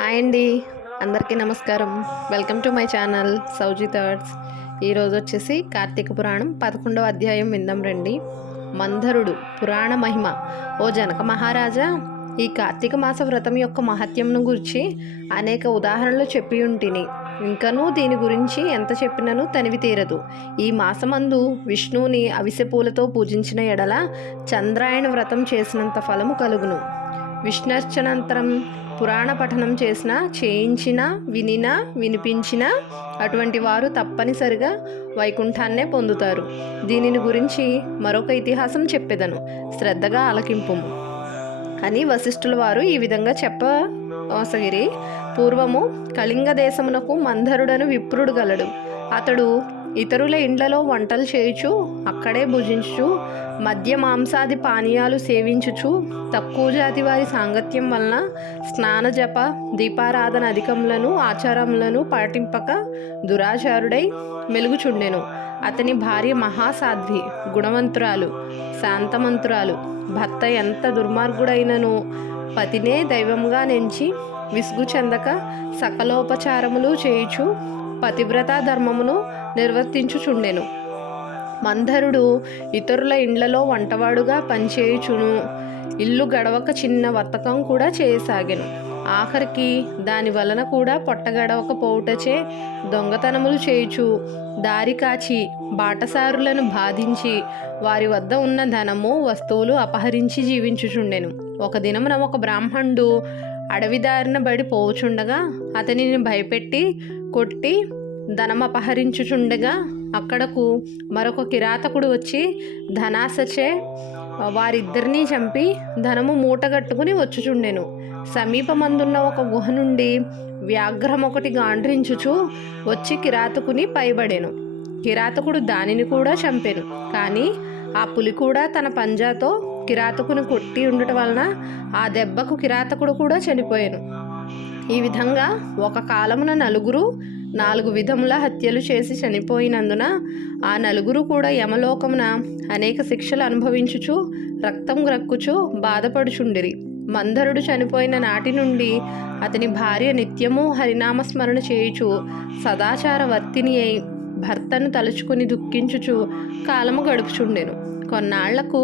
Hi అండి, అందరికీ నమస్కారం. Welcome to my channel Souji thoughts. ఈరోజు వచ్చేసి కార్తీక పురాణం 11వ అధ్యాయం విందాం రండి. మందరుడు పురాణ మహిమ. ఓ జనక మహారాజా, ఈ కార్తీక మాస వ్రతం యొక్క మహత్యంను గురించి అనేక ఉదాహరణలు చెప్పి ఉంటిని. ఇంకనూ దీని గురించి ఎంత చెప్పినను తనివి తీరదు. ఈ మాసమందు విష్ణువుని అవిసె పూలతో పూజించిన ఎడల చంద్రాయణ వ్రతం చేసినంత ఫలము కలుగును. విష్ణర్చనంతరం పురాణ పఠనం చేసిన, చేయించిన, వినిపించిన అటువంటి వారు తప్పనిసరిగా వైకుంఠాన్నే పొందుతారు. దీనిని గురించి మరొక ఇతిహాసం చెప్పెదను, శ్రద్ధగా ఆలకింపుము అని వశిష్ఠుల వారు ఈ విధంగా చెప్పసాగిరి. పూర్వము కళింగ దేశమునకు మందరుడను విప్రుడు గలడు. అతడు ఇతరుల ఇండ్లలో వంటలు చేయుచు, అక్కడే భుజించుచు, మద్య మాంసాది పానీయాలు సేవించుచు, తక్కువ జాతి వారి సాంగత్యం వలన స్నాన జప దీపారాధన అధికములను ఆచారములను పాటింపక దురాచారుడై మెలుగుచుండెను. అతని భార్య మహాసాధ్వి, గుణవంతురాలు, శాంతమంతురాలు. భర్త ఎంత దుర్మార్గుడైనను పతినే దైవంగా నెంచి విసుగు చెందక సకలోపచారములు చేయుచు పతివ్రతా ధర్మమును నిర్వర్తించుచుండెను. మందరుడు ఇతరుల ఇండ్లలో వంటవాడుగా పనిచేయుచును, ఇల్లు గడవక చిన్న వర్తకం కూడా చేయసాగెను. ఆఖరికి దాని వలన కూడా పొట్టగడవక పోవుటచే దొంగతనములు చేయుచు, దారి కాచి, బాటసారులను బాధించి, వారి వద్ద ఉన్న ధనము వస్తువులు అపహరించి జీవించుచుండెను. ఒక దినమున ఒక బ్రాహ్మణుడు అడవిదారిన బడి పోవుచుండగా అతనిని భయపెట్టి కొట్టి ధనమపహరించుచుండగా అక్కడకు మరొక కిరాతకుడు వచ్చి ధనాశచే వారిద్దరినీ చంపి ధనము మూటగట్టుకుని వచ్చుచుండెను. సమీపమందున్న ఒక గుహ నుండి వ్యాఘ్రం ఒకటి గాండ్రించుచు వచ్చి కిరాతకుని పైబడెను. కిరాతకుడు దానిని కూడా చంపెను. కానీ ఆ పులి కూడా తన పంజాతో కిరాతకుని కొట్టి ఉండటం వలన ఆ దెబ్బకు కిరాతకుడు కూడా చనిపోయాను. ఈ విధంగా ఒక కాలమున నలుగురు 4 విధముల హత్యలు చేసి చనిపోయినందున ఆ నలుగురు కూడా యమలోకమున అనేక శిక్షలు అనుభవించుచు రక్తం గ్రక్కుచు బాధపడుచుండిరి. మందరుడు చనిపోయిన నాటి నుండి అతని భార్య నిత్యము హరినామస్మరణ చేయుచు సదాచారవర్తిని అయి భర్తను తలుచుకుని దుఃఖించుచు కాలము గడుపుచుండెను. కొన్నాళ్లకు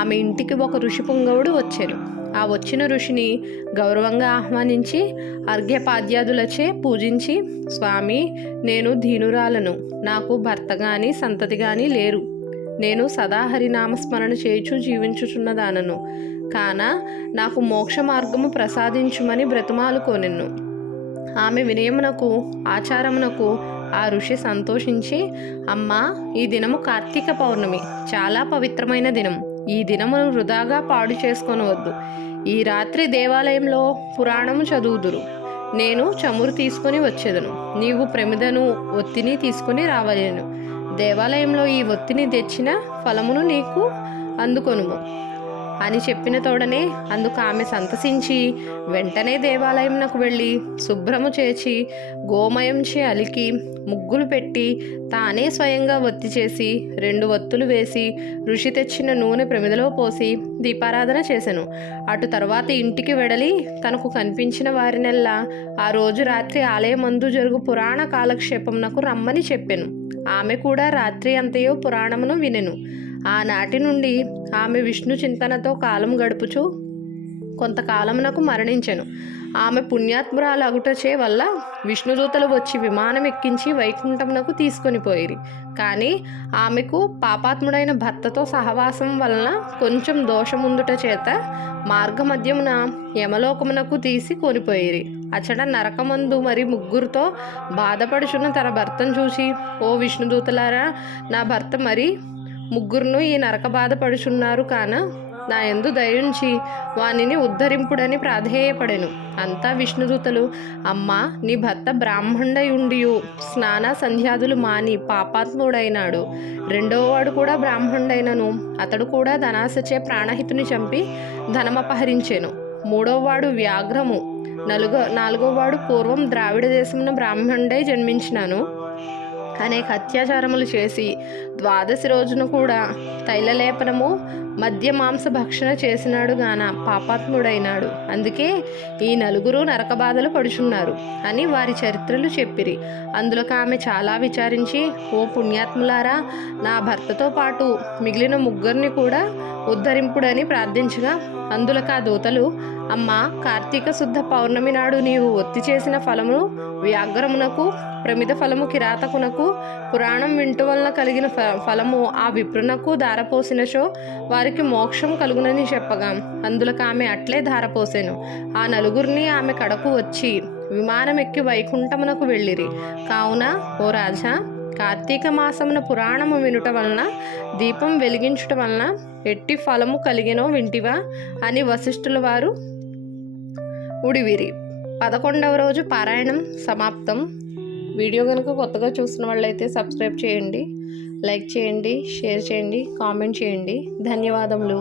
ఆమె ఇంటికి ఒక ఋషి పుంగవుడు వచ్చెను. ఆ వచ్చిన ఋషిని గౌరవంగా ఆహ్వానించి అర్ఘ్యపాద్యాదులచే పూజించి, స్వామి, నేను దీనురాలను, నాకు భర్త గాని సంతతి గాని లేరు. నేను సదా హరినామస్మరణ చేయుచు జీవించుచున్నదానను కాన నాకు మోక్ష మార్గము ప్రసాదించుమని బ్రతిమాలుకొనెను. ఆమె వినయమునకు ఆచారమునకు ఆ ఋషి సంతోషించి, అమ్మా, ఈ దినము కార్తీక పౌర్ణమి, చాలా పవిత్రమైన దినం. ఈ దినమును వృధాగా పాడు చేసుకొనవద్దు. ఈ రాత్రి దేవాలయంలో పురాణము చదువుదురు. నేను చమురు తీసుకొని వచ్చేదను. నీవు ప్రమిదను ఒత్తిని తీసుకొని రావలేను. దేవాలయంలో ఈ ఒత్తిని తెచ్చిన ఫలమును నీకు అందుకొనుము అని చెప్పిన తోడనే అందుకు ఆమె సంతసించి వెంటనే దేవాలయంకు వెళ్ళి శుభ్రము చేసి గోమయంచే అలికి ముగ్గులు పెట్టి తానే స్వయంగా ఒత్తి చేసి 2 ఒత్తులు వేసి ఋషి తెచ్చిన నూనె ప్రమిదలో పోసి దీపారాధన చేసెను. అటు తర్వాత ఇంటికి వెడలి తనకు కనిపించిన వారినెల్లా ఆ రోజు రాత్రి ఆలయమందు జరుగు పురాణ కాలక్షేపమునకు రమ్మని చెప్పెను. ఆమె కూడా రాత్రి అంతయో పురాణమును వినెను. ఆనాటి నుండి ఆమె విష్ణు చింతనతో కాలం గడుపుచు కొంతకాలమునకు మరణించెను. ఆమె పుణ్యాత్మురాలు అగుటచే వల్ల విష్ణుదూతలు వచ్చి విమానం ఎక్కించి వైకుంఠమునకు తీసుకొని పోయిరి. కానీ ఆమెకు పాపాత్ముడైన భర్తతో సహవాసం వలన కొంచెం దోషముందుట చేత మార్గమధ్యమున యమలోకమునకు తీసి కొనిపోయిరి. అచట నరకమందు మరి ముగ్గురుతో బాధపడుచున్న తన భర్తను చూసి, ఓ విష్ణుదూతలారా, నా భర్త మరి ముగ్గురును ఈ నరక బాధపడుచున్నారు కాన నా యందు దయించి వానిని ఉద్ధరింపుడని ప్రాధేయపడెను. అంతా విష్ణుదూతలు, అమ్మా, నీ భర్త బ్రాహ్మణుడై ఉండియు స్నాన సంధ్యాదులు మాని పాపాత్ముడైనాడు. 2వ వాడు కూడా బ్రాహ్మణుడైనను అతడు కూడా ధనాశచే ప్రాణహితుని చంపి ధనమపహరించెను. 3వ వాడు వ్యాఘ్రము. 4వ వాడు పూర్వం ద్రావిడ దేశమున బ్రాహ్మణుడై జన్మించినాను. అనేక అత్యాచారములు చేసి 12వ రోజున కూడా తైలలేపనము మద్య మాంస భక్షణ చేసినాడు గాన పాపాత్ముడైనాడు, అందుకే ఈ నలుగురు నరకబాధలు పడుచున్నారు అని వారి చరిత్రలు చెప్పిరి. అందులోకి ఆమె చాలా విచారించి, ఓ పుణ్యాత్ములారా, నా భర్తతో పాటు మిగిలిన ముగ్గురిని కూడా ఉద్ధరింపుడని ప్రార్థించగా, అందులోకి ఆ దూతలు, అమ్మా, కార్తీక శుద్ధ పౌర్ణమి నాడు నీవు ఒత్తి చేసిన ఫలము వ్యాఘ్రమునకు, ప్రమిద ఫలము కిరాతకునకు, పురాణం వింటు వలన కలిగిన ఫలము ఆ విప్రునకు ధారపోసినచో వారికి మోక్షం కలుగునని చెప్పగా, అందులోకి ఆమె అట్లే ధారపోసెను. ఆ నలుగురిని ఆమె కడకు వచ్చి విమానం ఎక్కి వైకుంఠమునకు వెళ్ళిరి. కావున ఓ రాజా, కార్తీక మాసమున పురాణము వినుట వలన, దీపం వెలిగించుట వలన ఎట్టి ఫలము కలిగినో వింటివా అని వశిష్ఠుల వారు ఉడివిరి. 11వ రోజు పారాయణం సమాప్తం. వీడియో కనుక కొత్తగా చూస్తున్న వాళ్ళైతే సబ్స్క్రైబ్ చేయండి, లైక్ చేయండి, షేర్ చేయండి, కామెంట్ చేయండి. ధన్యవాదములు.